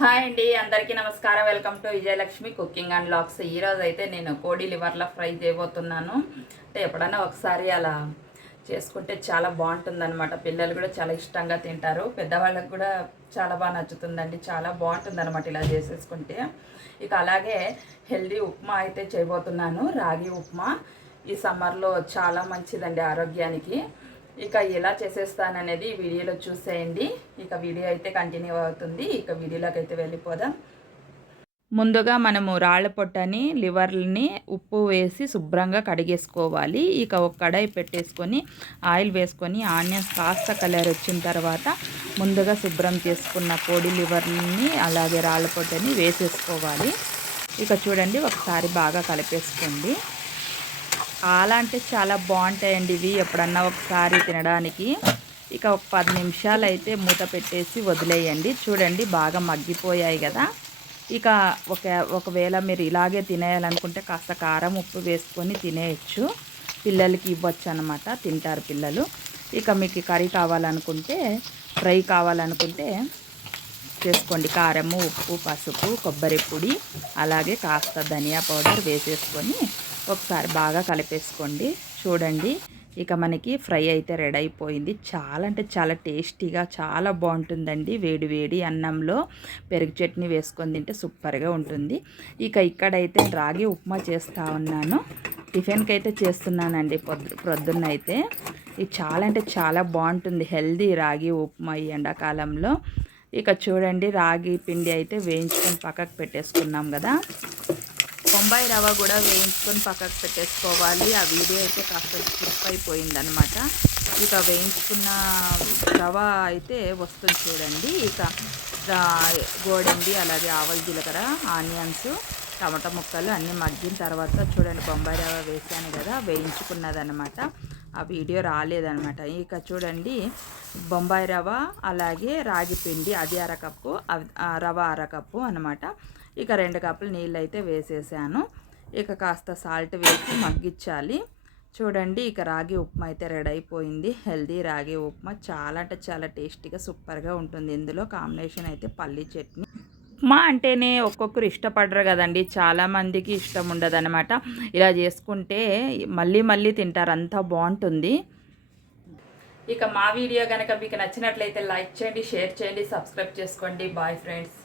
Hi అండి అందరికీ నమస్కారం. Welcome to Vijayalakshmi cooking and vlogs. ఈరోజు అయితే నేను కోడి లివర్లో ఫ్రై చేయబోతున్నాను. అంటే ఎప్పుడైనా ఒకసారి అలా చేసుకుంటే చాలా బాగుంటుందన్నమాట. పిల్లలు కూడా చాలా ఇష్టంగా తింటారు. పెద్దవాళ్ళకి కూడా చాలా బాగా నచ్చుతుందండి. చాలా బాగుంటుందన్నమాట ఇలా చేసేసుకుంటే. ఇక అలాగే హెల్దీ ఉప్మా అయితే చేయబోతున్నాను. రాగి ఉప్మా. ఈ సమ్మర్లో చాలా మంచిదండి ఆరోగ్యానికి. ఇక ఎలా చేసేస్తాననేది వీడియోలో చూసేయండి. ఇక వీడియో అయితే కంటిన్యూ అవుతుంది. ఇక వీడియోలోకి అయితే వెళ్ళిపోదాం. ముందుగా మనము రాళ్ళ పొట్టని లివర్ని ఉప్పు వేసి శుభ్రంగా కడిగేసుకోవాలి. ఇక ఒక కడాయి పెట్టేసుకొని ఆయిల్ వేసుకొని ఆనియన్స్ కాస్త కలర్ వచ్చిన తర్వాత ముందుగా శుభ్రం చేసుకున్న పొడి లివర్ని అలాగే రాళ్ళ పొట్టని వేసేసుకోవాలి. ఇక చూడండి ఒకసారి బాగా కలిపేసుకోండి. చాలా అంటే చాలా బాగుంటాయండి ఇవి. ఎప్పుడన్నా ఒకసారి తినడానికి. ఇక ఒక పది నిమిషాలు అయితే మూత పెట్టేసి వదిలేయండి. చూడండి బాగా మగ్గిపోయాయి కదా. ఇక ఒక ఒకవేళ మీరు ఇలాగే తినేయాలనుకుంటే కాస్త కారం ఉప్పు వేసుకొని తినేయచ్చు. పిల్లలకి ఇవ్వచ్చు అనమాట తింటారు పిల్లలు. ఇక మీకు కర్రీ కావాలనుకుంటే ఫ్రై కావాలనుకుంటే చేసుకోండి. కారము ఉప్పు పసుపు కొబ్బరి పొడి అలాగే కాస్త ధనియా పౌడర్ వేసేసుకొని ఒకసారి బాగా కలిపేసుకోండి. చూడండి. ఇక మనకి ఫ్రై అయితే రెడీ అయిపోయింది. చాలా అంటే చాలా టేస్టీగా చాలా బాగుంటుందండి వేడి వేడి అన్నంలో. పెరుగు చట్నీ వేసుకొని తింటే సూపర్గా ఉంటుంది. ఇక ఇక్కడైతే రాగి ఉప్మా చేస్తూ ఉన్నాను. టిఫిన్కి అయితే చేస్తున్నానండి పొద్దు ప్రొద్దున్న అయితే ఇది చాలా అంటే చాలా బాగుంటుంది హెల్దీ రాగి ఉప్మా ఈ ఎండాకాలంలో. ఇక చూడండి రాగి పిండి అయితే వేయించుకొని పక్కకు పెట్టేసుకున్నాం కదా. బొంబాయి రవ్వ కూడా వేయించుకొని పక్కకు పెట్టేసుకోవాలి. ఆ వీడియో అయితే కాస్త స్కిప్ అయిపోయిందనమాట ఇక వేయించుకున్న రవ అయితే వస్తుంది చూడండి. ఇక గోడండి అలాగే ఆవల జీలకర్ర ఆనియన్స్ టమాటా ముక్కలు అన్నీ మగ్గిన తర్వాత చూడండి బొంబాయి రవ్వ వేసాను కదా వేయించుకున్నదనమాట ఆ వీడియో రాలేదనమాట ఇక చూడండి బొంబాయి రవ అలాగే రాగి పిండి అది అరకప్పు రవ అరకప్పు అనమాట ఇక రెండు కప్పులు నీళ్ళు అయితే వేసేసాను. ఇక కాస్త సాల్ట్ వేసి మగ్గించాలి చూడండి ఇక రాగి ఉప్మా అయితే రెడీ అయిపోయింది హెల్దీ రాగి ఉప్మా. చాలా అంటే చాలా టేస్టీగా సూపర్గా ఉంటుంది. ఇందులో కాంబినేషన్ అయితే పల్లీ చట్నీ. ఉప్మా అంటేనే ఒక్కొక్కరు ఇష్టపడరు కదండి. చాలామందికి ఇష్టం ఉండదనమాట ఇలా చేసుకుంటే మళ్ళీ మళ్ళీ తింటారు. అంతా బాగుంటుంది. ఇక మా వీడియో కనుక మీకు నచ్చినట్లయితే లైక్ చేయండి షేర్ చేయండి సబ్స్క్రైబ్ చేసుకోండి. Bye friends.